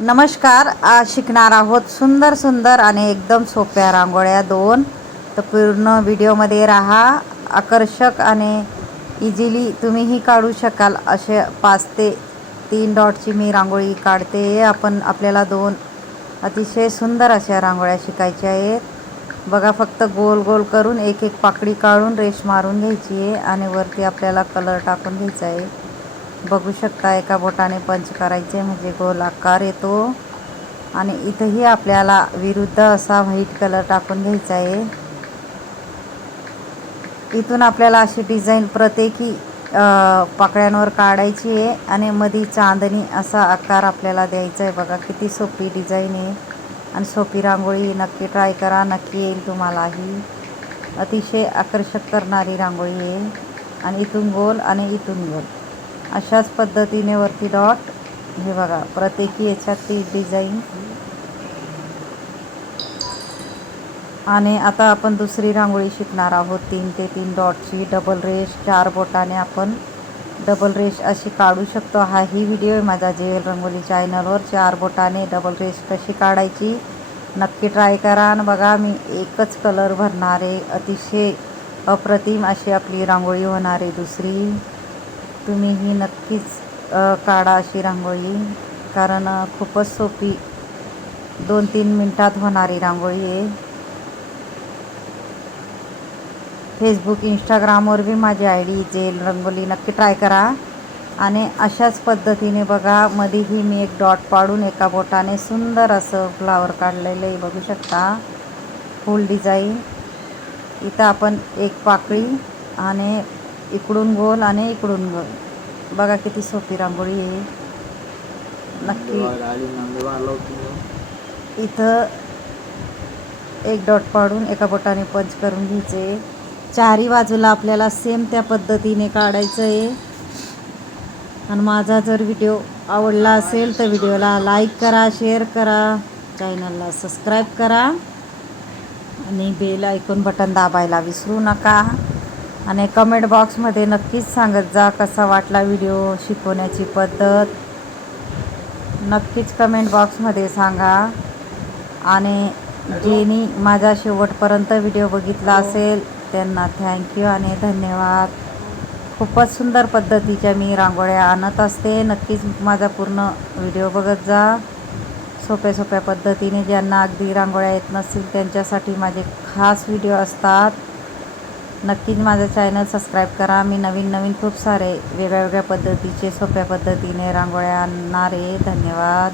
नमस्कार. आज शिकणार आहोत सुंदर सुंदर आणि एकदम सोप्या रांगोळ्या दोन. तर पूर्ण व्हिडिओमध्ये राहा. आकर्षक आणि इझिली तुम्हीही काढू शकाल असे 5 ते 3 डॉटची मी रांगोळी काढते. आपल्याला दोन अतिशय सुंदर अशा रांगोळ्या शिकायच्या आहेत. बघा, फक्त गोल गोल करून एक एक पाकळी काढून रेष मारून घ्यायची आहे आणि वरती आपल्याला कलर टाकून घ्यायचा आहे. बघू शकता, एका बोटाने पंच करायचे म्हणजे गोल आकार येतो. आणि इथंही आपल्याला विरुद्ध असा व्हाईट कलर टाकून घ्यायचा आहे. इथून आपल्याला अशी डिझाईन प्रत्येकी पाकळ्यांवर काढायची आहे आणि मध्ये चांदणी असा आकार आपल्याला द्यायचा आहे. बघा किती सोपी डिझाईन आहे आणि सोपी रांगोळी. नक्की ट्राय करा, नक्की येईल तुम्हालाही. अतिशय आकर्षक करणारी रांगोळी आहे. आणि इथून गोल आणि इथून गोल अशाच पद्धतीने वरती डॉट. हे बघा, प्रत्येकी याच्यात ती डिझाईन. आणि आता आपण दुसरी रांगोळी शिकणार आहोत 3 ते 3 डॉटची डबल रेष. 4 बोटाने आपण डबल रेष अशी काढू शकतो. हाही व्हिडिओ आहे माझा जेएल रंगोली चॅनलवर. 4 बोटाने डबल रेष कशी काढायची नक्की ट्राय करा. आणि बघा, मी एकच कलर भरणार आहे. अतिशय अप्रतिम अशी आपली रांगोळी होणार आहे दुसरी. तुम्हीही नक्कीच काढा अशी रांगोळी, कारण खूपच सोपी 2-3 मिनटात होणारी रांगोळी आहे. फेसबुक, इंस्टाग्रामवर बी माझी ID जेएल रंगोली. नक्की ट्राय करा. आणि अशाच पद्धतीने बघा, मध्येही मी एक डॉट पाडून एका बोटाने सुंदर असं फ्लावर काढलेलं आहे. बघू शकता, फुल डिझाईन. इथं आपण एक पाकळी आणि इकडून गोल आणि इकडून गोल. बघा किती सोपी रांगोळी आहे. नक्की इथं एक डॉट पाडून एका बोटाने पंच करून घ्यायचे. चारही बाजूला आपल्याला सेम त्या पद्धतीने काढायचं आहे. आणि माझा जर व्हिडिओ आवडला असेल तर व्हिडिओला लाईक करा, शेअर करा, चॅनलला सबस्क्राईब करा आणि बेल आयकॉन बटन दाबायला विसरू नका. आणि कमेंट बॉक्समध्ये नक्कीच सांगत जा कसा वाटला व्हिडिओ, शिकवण्याची पद्धत. नक्कीच कमेंट बॉक्समध्ये सांगा. आणि ज्यांनी माझा शेवटपर्यंत व्हिडिओ बघितला असेल त्यांना थँक्यू आणि धन्यवाद. खूपच सुंदर पद्धतीच्या मी रांगोळ्या आणत असते. नक्कीच माझा पूर्ण व्हिडिओ बघत जा. सोप्या सोप्या पद्धतीने ज्यांना अगदी रांगोळ्या येत नसतील त्यांच्यासाठी माझे खास व्हिडिओ असतात. नक्कीच माझं चॅनल सबस्क्राईब करा. मी नवीन नवीन खूप सारे वेगळ्या वेगळ्या पद्धतीचे सोप्या पद्धतीने रांगोळ्या आणणार आहे. धन्यवाद.